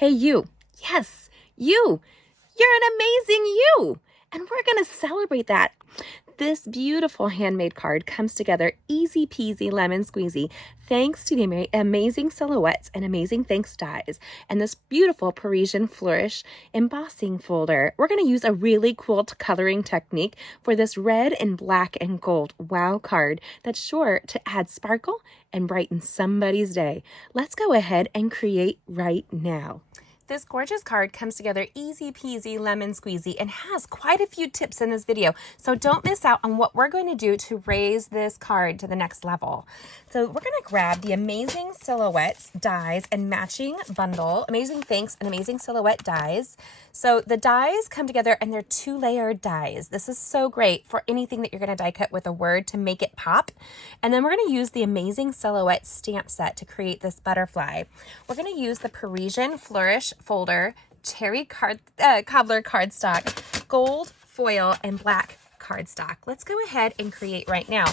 Hey, you. Yes, you. You're an amazing you. And we're going to celebrate that. This beautiful handmade card comes together easy peasy lemon squeezy thanks to the amazing silhouettes and amazing thanks dies and this beautiful Parisian flourish embossing folder. We're going to use a really cool coloring technique for this red and black and gold wow card that's sure to add sparkle and brighten somebody's day. Let's go ahead and create right now. This gorgeous card comes together easy peasy lemon squeezy and has quite a few tips in this video. So don't miss out on what we're going to do to raise this card to the next level. So we're going to grab the amazing silhouettes, dies, and matching bundle, amazing thanks and amazing silhouette dies. So the dies come together and they're 2-layered dies. This is so great for anything that you're going to die cut with a word to make it pop. And then we're going to use the amazing silhouette stamp set to create this butterfly. We're going to use the Parisian flourish folder, cherry cobbler cardstock, gold foil, and black cardstock. Let's go ahead and create right now.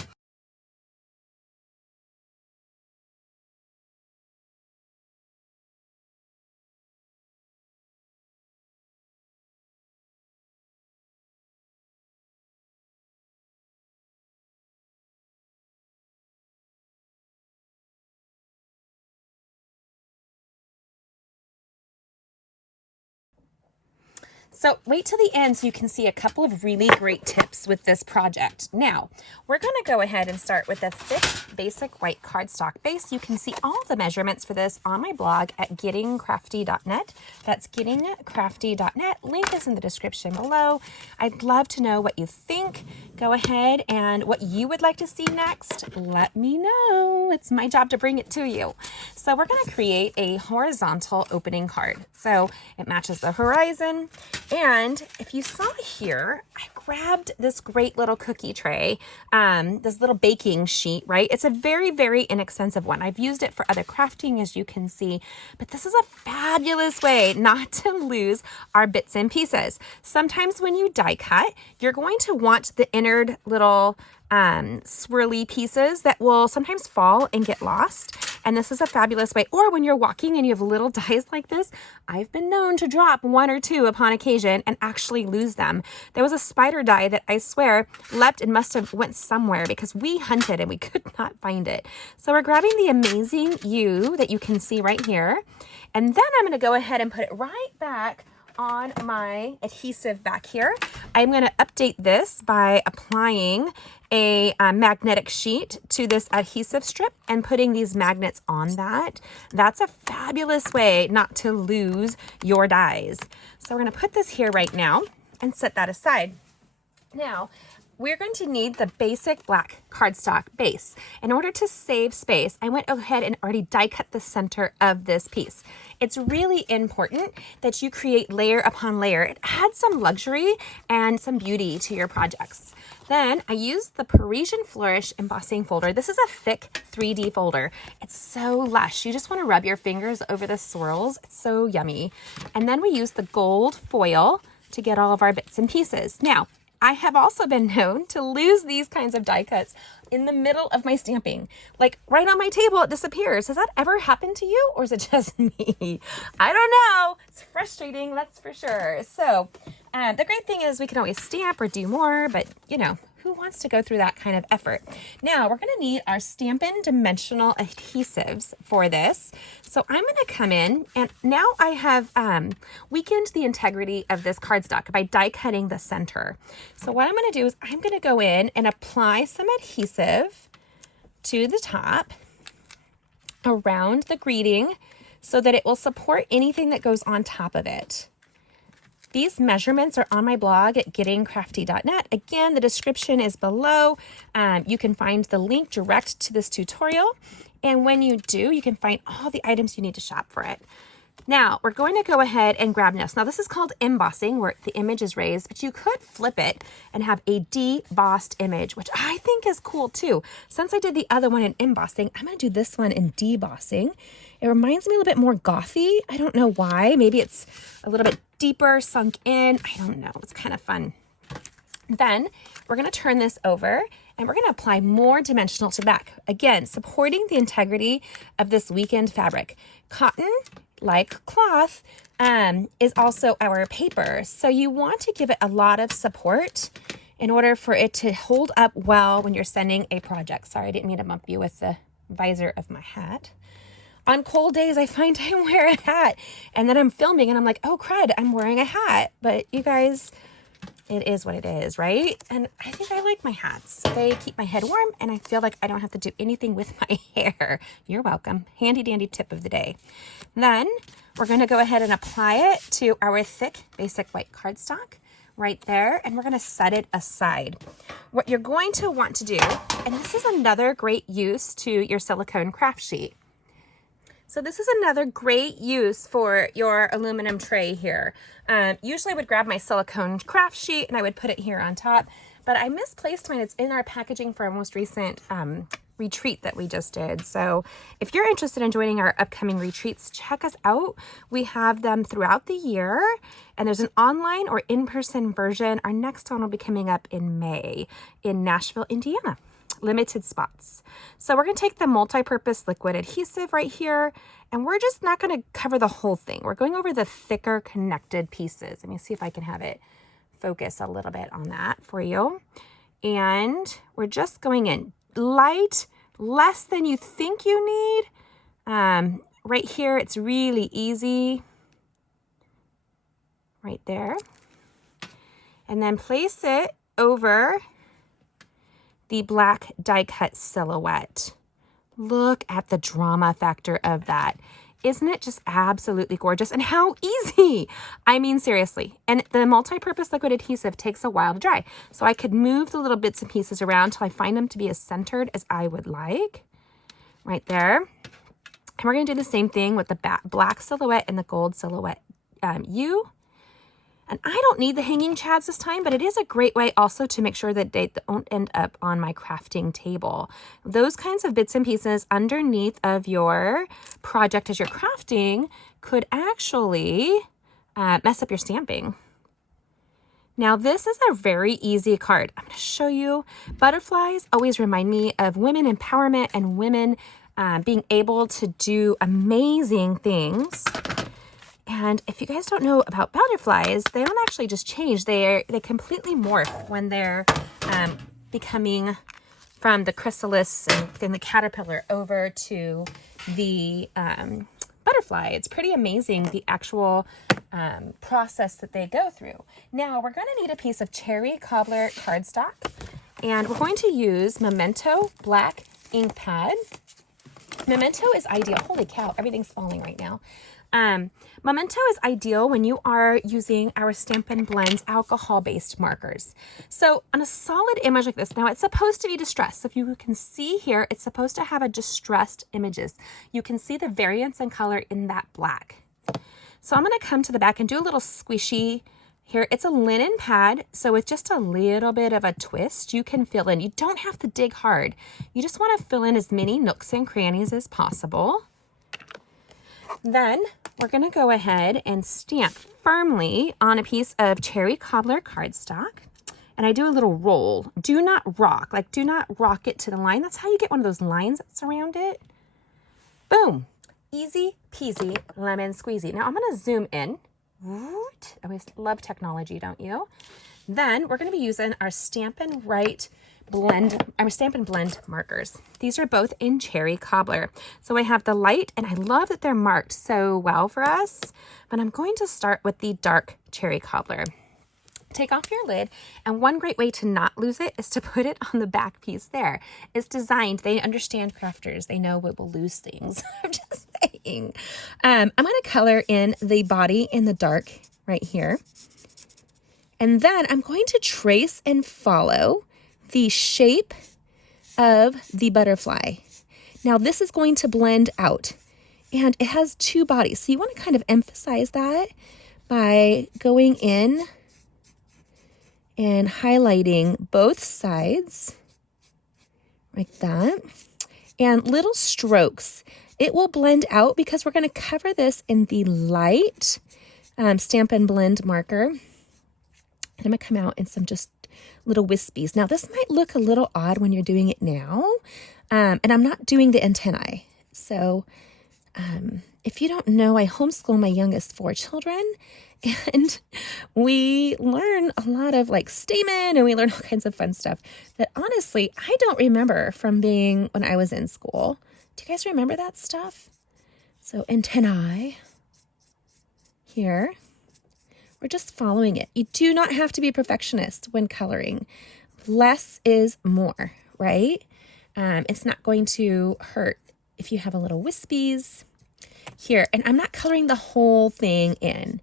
So wait till the end so you can see a couple of really great tips with this project. Now, we're going to go ahead and start with a thick basic white cardstock base. You can see all the measurements for this on my blog at gettingcrafty.net. That's gettingcrafty.net. Link is in the description below. I'd love to know what you think. Go ahead and what you would like to see next, let me know. It's my job to bring it to you. So we're going to create a horizontal opening card. So it matches the horizon. And if you saw here, I grabbed this great little cookie tray, this little baking sheet, right? It's a very, very inexpensive one. I've used it for other crafting, as you can see, but this is a fabulous way not to lose our bits and pieces. Sometimes when you die cut, you're going to want the innard little swirly pieces that will sometimes fall and get lost. And this is a fabulous way. Or when you're walking and you have little dies like this, I've been known to drop 1 or 2 upon occasion and actually lose them. There was a spider die that I swear leapt and must have went somewhere because we hunted and we could not find it. So we're grabbing the amazing U that you can see right here. And then I'm going to go ahead and put it right back on my adhesive back here. I'm going to update this by applying a magnetic sheet to this adhesive strip and putting these magnets on that. That's a fabulous way not to lose your dies. So we're going to put this here right now and set that aside. Now, we're going to need the basic black cardstock base. In order to save space, I went ahead and already die cut the center of this piece. It's really important that you create layer upon layer. It adds some luxury and some beauty to your projects. Then I used the Parisian Flourish embossing folder. This is a thick 3D folder. It's so lush. You just want to rub your fingers over the swirls. It's so yummy. And then we use the gold foil to get all of our bits and pieces. Now, I have also been known to lose these kinds of die cuts in the middle of my stamping. Like right on my table, it disappears. Has that ever happened to you, or is it just me? I don't know. It's frustrating, that's for sure. So the great thing is we can always stamp or do more, but you know, who wants to go through that kind of effort? Now we're going to need our Stampin' dimensional adhesives for this. So I'm going to come in and now I have weakened the integrity of this cardstock by die cutting the center. So what I'm going to do is I'm going to go in and apply some adhesive to the top around the greeting so that it will support anything that goes on top of it. These measurements are on my blog at gettingcrafty.net. Again, the description is below. You can find the link direct to this tutorial. And when you do, you can find all the items you need to shop for it. Now, we're going to go ahead and grab this. Now, this is called embossing, where the image is raised, but you could flip it and have a debossed image, which I think is cool too. Since I did the other one in embossing, I'm going to do this one in debossing. It reminds me a little bit more gothy. I don't know why. Maybe it's a little bit deeper, sunk in. I don't know. It's kind of fun. Then we're going to turn this over and we're going to apply more dimensional to the back. Again, supporting the integrity of this weekend fabric. Cotton like cloth, is also our paper. So you want to give it a lot of support in order for it to hold up well when you're sending a project. Sorry, I didn't mean to bump you with the visor of my hat. On cold days, I find I wear a hat and then I'm filming and I'm like, oh crud, I'm wearing a hat. But you guys, it is what it is, right? And I think I like my hats. They keep my head warm and I feel like I don't have to do anything with my hair. You're welcome. Handy dandy tip of the day. Then we're going to go ahead and apply it to our thick basic white cardstock right there, and we're going to set it aside. What you're going to want to do, and this is another great use to your silicone craft sheet. So this is another great use for your aluminum tray here. Usually I would grab my silicone craft sheet and I would put it here on top, but I misplaced mine. It's in our packaging for our most recent retreat that we just did. So if you're interested in joining our upcoming retreats, check us out. We have them throughout the year, and there's an online or in-person version. Our next one will be coming up in May in Nashville, Indiana. Limited spots. So we're going to take the multi-purpose liquid adhesive right here, and we're just not going to cover the whole thing. We're going over the thicker connected pieces. Let me see if I can have it focus a little bit on that for you. And we're just going in light, less than you think you need. Right here, it's really easy. Right there. And then place it over the black die cut silhouette. Look at the drama factor of that. Isn't it just absolutely gorgeous? And how easy? I mean, seriously. And the multi-purpose liquid adhesive takes a while to dry. So I could move the little bits and pieces around till I find them to be as centered as I would like. Right there. And we're gonna do the same thing with the black silhouette and the gold silhouette U. And I don't need the hanging chads this time, but it is a great way also to make sure that they don't end up on my crafting table. Those kinds of bits and pieces underneath of your project as you're crafting could actually mess up your stamping. Now this is a very easy card. I'm going to show you. Butterflies always remind me of women empowerment and women being able to do amazing things. And if you guys don't know about butterflies, they don't actually just change. They completely morph when they're becoming from the chrysalis and then the caterpillar over to the butterfly. It's pretty amazing, the actual process that they go through. Now we're going to need a piece of cherry cobbler cardstock, and we're going to use Memento black ink pad. Memento is ideal. Holy cow, everything's falling right now. Memento is ideal when you are using our Stampin' Blends alcohol-based markers. So on a solid image like this, now it's supposed to be distressed. So if you can see here, it's supposed to have a distressed images. You can see the variance in color in that black. So I'm going to come to the back and do a little squishy here. It's a linen pad, so with just a little bit of a twist, you can fill in. You don't have to dig hard. You just want to fill in as many nooks and crannies as possible. Then we're going to go ahead and stamp firmly on a piece of cherry cobbler cardstock. And I do a little roll. Do not rock, like do not rock it to the line. That's how you get one of those lines that surround it. Boom. Easy peasy lemon squeezy. Now I'm going to zoom in. I always love technology, don't you? Then we're going to be using our Stampin' Blend markers. These are both in cherry cobbler. So I have the light, and I love that they're marked so well for us, but I'm going to start with the dark cherry cobbler. Take off your lid, and one great way to not lose it is to put it on the back piece there. It's designed, they understand crafters, they know we will lose things. I'm just saying. I'm going to color in the body in the dark right here. And then I'm going to trace and follow the shape of the butterfly. Now this is going to blend out, and it has two bodies. So you want to kind of emphasize that by going in and highlighting both sides like that, and little strokes. It will blend out because we're going to cover this in the light Stampin' Blend marker. And I'm going to come out in some just little wispies. Now this might look a little odd when you're doing it now, and I'm not doing the antennae. So if you don't know, I homeschool my youngest 4 children, and we learn a lot of like stamen, and we learn all kinds of fun stuff that honestly, I don't remember from being when I was in school. Do you guys remember that stuff? So antennae here. We're just following it. You do not have to be a perfectionist when coloring. Less is more, right? It's not going to hurt if you have a little wispies here. And I'm not coloring the whole thing in.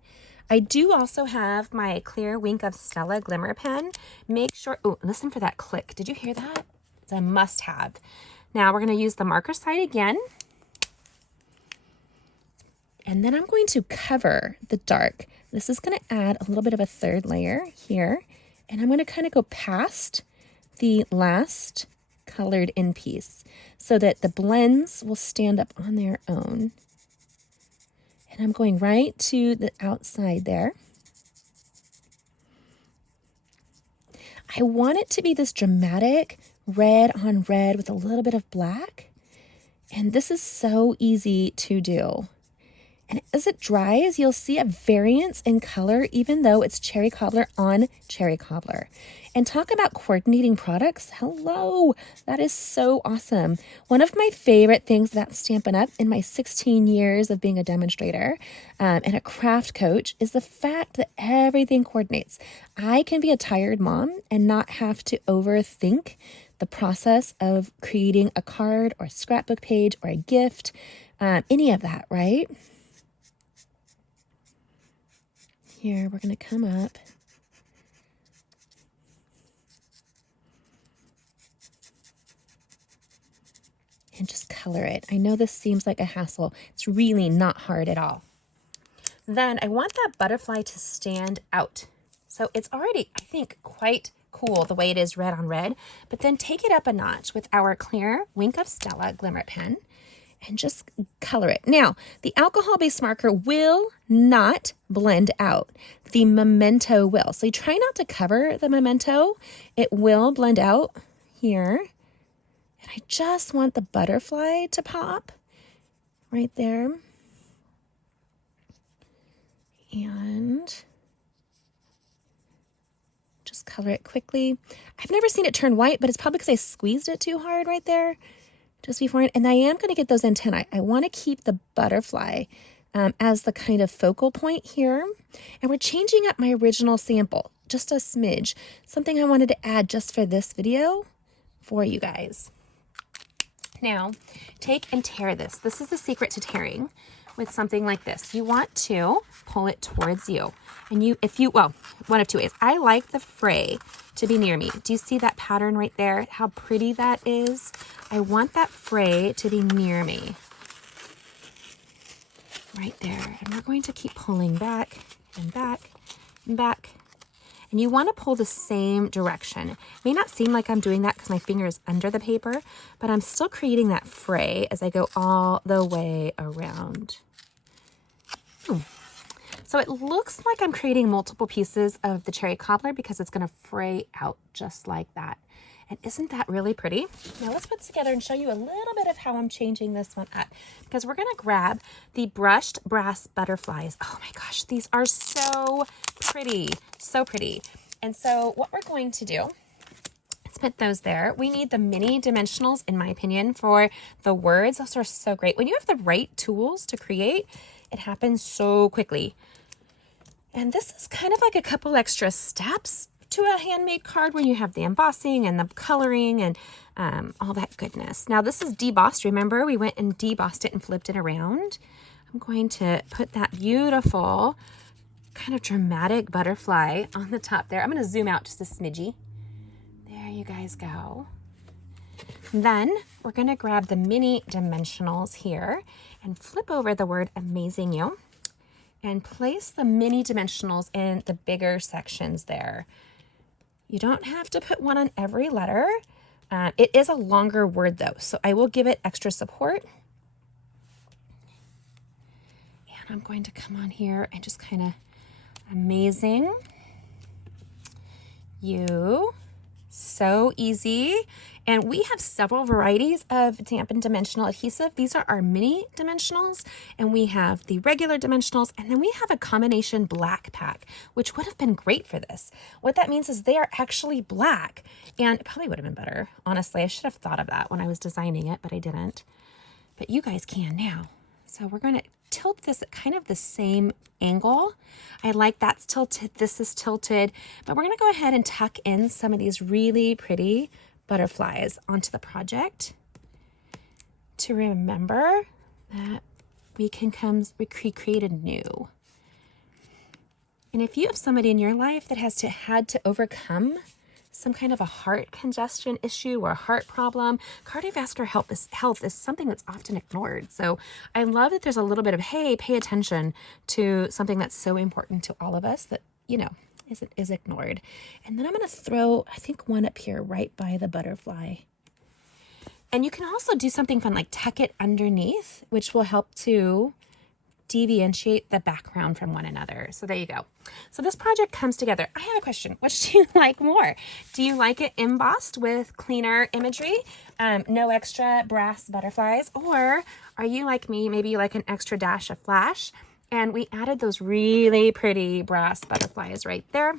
I do also have my clear Wink of Stella glimmer pen. Make sure, oh, listen for that click. Did you hear that? It's a must have. Now we're going to use the marker side again. And then I'm going to cover the dark. This is going to add a little bit of a third layer here. And I'm going to kind of go past the last colored in piece so that the blends will stand up on their own. And I'm going right to the outside there. I want it to be this dramatic red on red with a little bit of black. And this is so easy to do. And as it dries, you'll see a variance in color, even though it's cherry cobbler on cherry cobbler. And talk about coordinating products. Hello, that is so awesome. One of my favorite things about Stampin' Up! In my 16 years of being a demonstrator and a craft coach is the fact that everything coordinates. I can be a tired mom and not have to overthink the process of creating a card or a scrapbook page or a gift, any of that, right? Here, we're going to come up and just color it. I know this seems like a hassle. It's really not hard at all. Then I want that butterfly to stand out. So it's already, I think, quite cool the way it is red on red, but then take it up a notch with our clear Wink of Stella glimmer pen and just color it. Now, the alcohol-based marker will not blend out. The memento will. So you try not to cover the memento. It will blend out here. And I just want the butterfly to pop right there. And just color it quickly. I've never seen it turn white, but it's probably because I squeezed it too hard right there just before. And I am going to get those antennae. I want to keep the butterfly as the kind of focal point here. And we're changing up my original sample, just a smidge. Something I wanted to add just for this video for you guys. Now, take and tear this. This is the secret to tearing with something like this. You want to pull it towards you. And well, one of two ways. I like the fray to be near me. Do you see that pattern right there? How pretty that is? I want that fray to be near me. Right there. And we're going to keep pulling back and back and back. And you want to pull the same direction. It may not seem like I'm doing that because my finger is under the paper, but I'm still creating that fray as I go all the way around. So it looks like I'm creating multiple pieces of the cherry cobbler because it's going to fray out just like that. And isn't that really pretty? Now let's put it together and show you a little bit of how I'm changing this one up, because we're going to grab the brushed brass butterflies. Oh my gosh, these are so pretty, so pretty. And so what we're going to do, let's put those there. We need the mini dimensionals, in my opinion, for the words. Those are so great. When you have the right tools to create, it happens so quickly. And this is kind of like a couple extra steps to a handmade card when you have the embossing and the coloring and all that goodness. Now this is debossed. Remember, we went and debossed it and flipped it around. I'm going to put that beautiful kind of dramatic butterfly on the top there. I'm going to zoom out just a smidgy. There you guys go. Then we're going to grab the mini dimensionals here and flip over the word Amazing You and place the mini dimensionals in the bigger sections there. You don't have to put one on every letter. It is a longer word though, so I will give it extra support. And I'm going to come on here and just kind of Amazing You So easy. And we have several varieties of dampened dimensional adhesive. These are our mini dimensionals, and we have the regular dimensionals, and then we have a combination black pack, which would have been great for this. What that means is they are actually black, and it probably would have been better. Honestly, I should have thought of that when I was designing it, but I didn't. But you guys can now. So we're going to tilt this at kind of the same angle. I like that's tilted, this is tilted, but we're going to go ahead and tuck in some of these really pretty butterflies onto the project to remember that we can create anew. And if you have somebody in your life that had to overcome some kind of a heart congestion issue or a heart problem, cardiovascular health is something that's often ignored. So I love that there's a little bit of, hey, pay attention to something that's so important to all of us that, you know, is ignored. And then I'm going to throw, I think, one up here right by the butterfly. And you can also do something fun like tuck it underneath, which will help to deviate the background from one another. So there you go. So this project comes together. I have a question. Which do you like more? Do you like it embossed with cleaner imagery, no extra brass butterflies? Or are you like me, maybe you like an extra dash of flash, and we added those really pretty brass butterflies right there,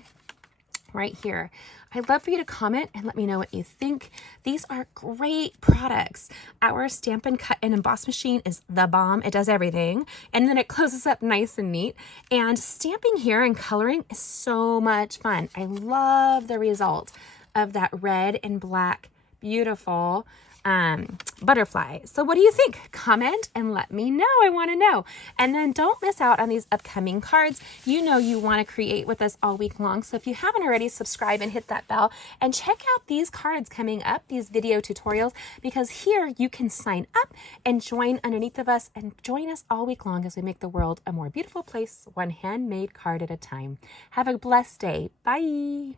right here. I'd love for you to comment and let me know what you think. These are great products. Our Stampin' Cut and Emboss machine is the bomb. It does everything. And then it closes up nice and neat. And stamping here and coloring is so much fun. I love the result of that red and black, beautiful butterfly. So what do you think? Comment and let me know. I want to know. And then don't miss out on these upcoming cards. You know you want to create with us all week long. So if you haven't already, subscribe and hit that bell and check out these cards coming up, these video tutorials, because here you can sign up and join underneath of us and join us all week long as we make the world a more beautiful place, one handmade card at a time. Have a blessed day. Bye.